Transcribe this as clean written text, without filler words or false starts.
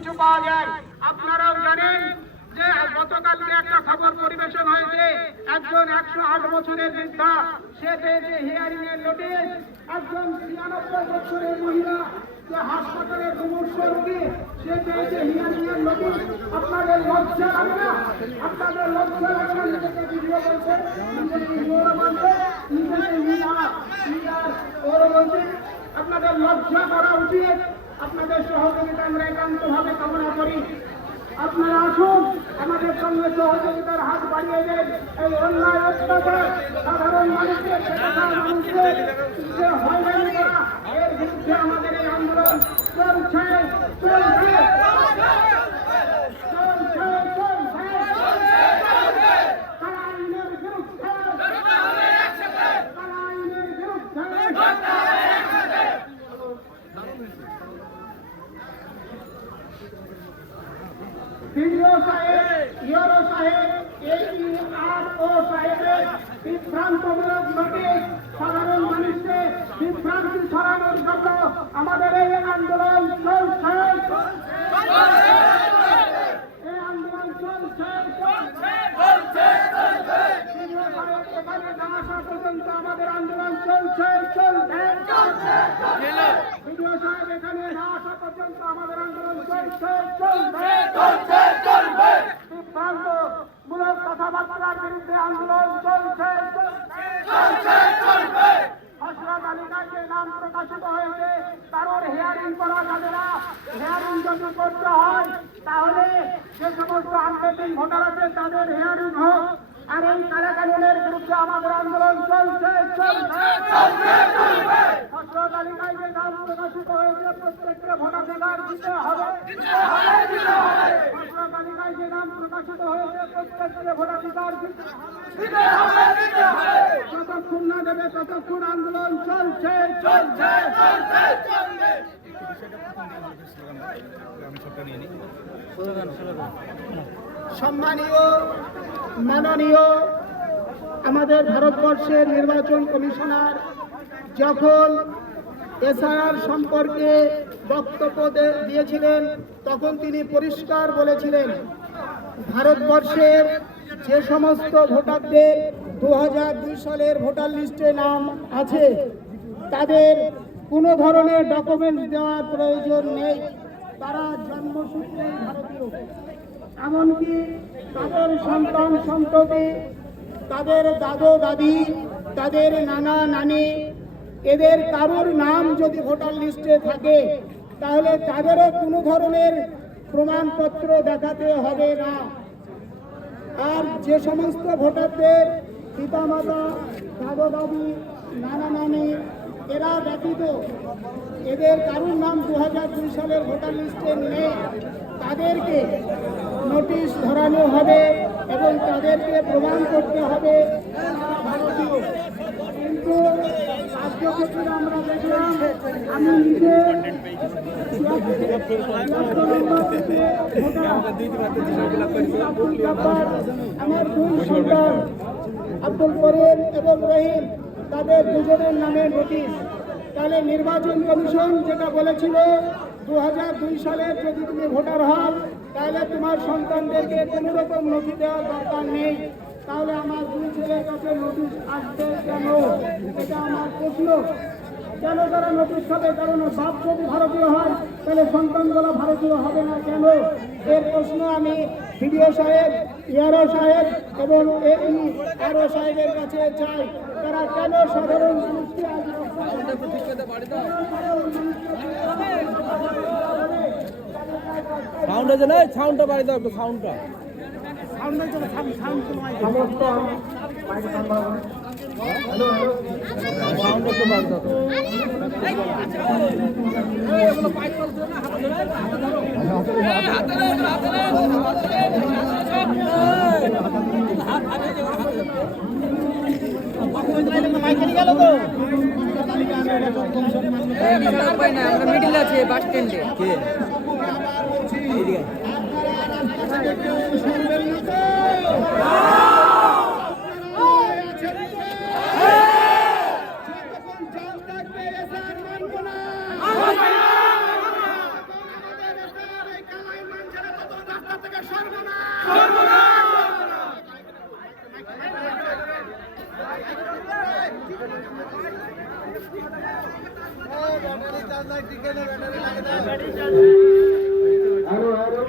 কিছু পাওয়া যায়। আপনারাও জানেন যে গতকালকে একটা খবর পরিবেশন হয়েছে, একজন 108 বছরের বৃদ্ধা সে পেয়েছে হিয়ারিং এর নোটিশ। একজন 93 বছরের মহিলা যে হাসপাতালের মুমূর্ষ রোগী সে পেয়েছে হিয়ারিং এর নোটিশ। আপনাদের লজ্জা লাগে না? আপনাদের লজ্জা লাগে না? নিজেকে ভিডিও করছে, নিজেকে ভিডিও বানছে, নিজেকে আপনাদের লজ্জা করা উচিত। আপনাদের সহযোগিতা আমরা একান্তভাবে কামনা করি। আপনারা আসুন, আমাদের সঙ্গে সহযোগিতার হাত বাড়িয়ে দেন। এই অন্যায় অত্যাচার সাধারণ মানুষের মানুষের যে হয়রানি করা, এর বিরুদ্ধে আমাদের এই আন্দোলন চলছে চলছে ভিডিও সাহেব, ইউরো সাহেব, AERO সাহেবের বিভ্রান্তমূলক নোটিশ সাধারণ মানুষকে বিভ্রান্তি ছড়ানোর জন্য আমাদের এই আন্দোলন চলছে। এই আন্দোলন চলছে ভিডিও সাহেব এখানে না আসা পর্যন্ত আমাদের আন্দোলন চলছে ভিডিও সাহেব এখানে না আসা পর্যন্ত আমাদের আন্দোলন চলছে বিভ্রান্তমূলক কথাবার্তার বিরুদ্ধে আন্দোলন চলছে খসড়া তালিকায় যে নাম প্রকাশিত হয়েছে কারোর হিয়ারিং করা যাবে না। হিয়ারিং যদি করতে হয় তাহলে যে সমস্ত আনপেন্ডিং ভোটার আছে তাদের হিয়ারিং হোক। আর এই কারাকানুনের বিরুদ্ধে আমাদের আন্দোলন চলছে খসড়া তালিকায় যে নাম প্রকাশিত হয়েছে প্রত্যেককে ভোটাধিকার দিতে হবে। খসড়া তালিকায় যে নাম প্রকাশিত হয়েছে প্রত্যেককে ভোটাধিকার দিতে হবে। যতক্ষণ না দেবে ততক্ষণ আন্দোলন চলছে সম্মানীয় মাননীয় আমাদের ভারতবর্ষের নির্বাচন কমিশনার যখন এসআইআর সম্পর্কে বক্তব্য দিয়েছিলেন তখন তিনি পরিষ্কার বলেছিলেন ভারতবর্ষের যে সমস্ত ভোটারদের 2002 সালের ভোটার লিস্টে নাম আছে তাদের কোনো ধরনের ডকুমেন্টস দেওয়ার প্রয়োজন নেই। তারা জন্মসূত্রে ভারতীয়, এমনকি তাদের সন্তান সন্ততি, তাদের দাদু দাদি, তাদের নানা নানি, এদের কারোর নাম যদি ভোটার লিস্টে থাকে তাহলে তাদেরও কোনো ধরনের প্রমাণপত্র দেখাতে হবে না। আর যে সমস্ত ভোটারদের পিতামাতা, দাদু দাদি, নানা নানি এরা ব্যতীত এদের কারোর নাম 2002 সালের ভোটার লিস্টে নেই তাদেরকে নোটিশ ধরানো হবে এবং তাদেরকে প্রমাণ করতে হবে ভারতীয়। কিন্তু আজকে আমরা দেখলাম, আমি নিজে আমার দুই সন্তান আব্দুল করিম এবং রহিম তাদের দুজনের নামে নোটিশ। তাহলে নির্বাচন কমিশন যেটা বলেছিল 2002 সালের যদি তুমি ভোটার হও তাহলে তোমার সন্তানদেরকে কোনো রকম নথি দেওয়ার দরকার নেই, তাহলে আমার দুই ছেলের কাছে নোটিশ আসবে কেন? এটা আমার প্রশ্ন। কেন তারা নোটিশ পাবে? কারণ বাপ যদি ভারতীয় হয় তাহলে সন্তানগুলো ভারতীয় হবে না কেন? এর প্রশ্ন আমি ভিডিও সাহেব, ইয়ারো সাহেব এবং AERO সাহেবের কাছে চাই। তারা কেন সাধারণ মানুষকে সাউন্ডটা বাড়ি দাও, একটু সাউন্ডটা মিডিল আছে বাস স্ট্যান্ডে থেকে সর্বনাশ আরো আরো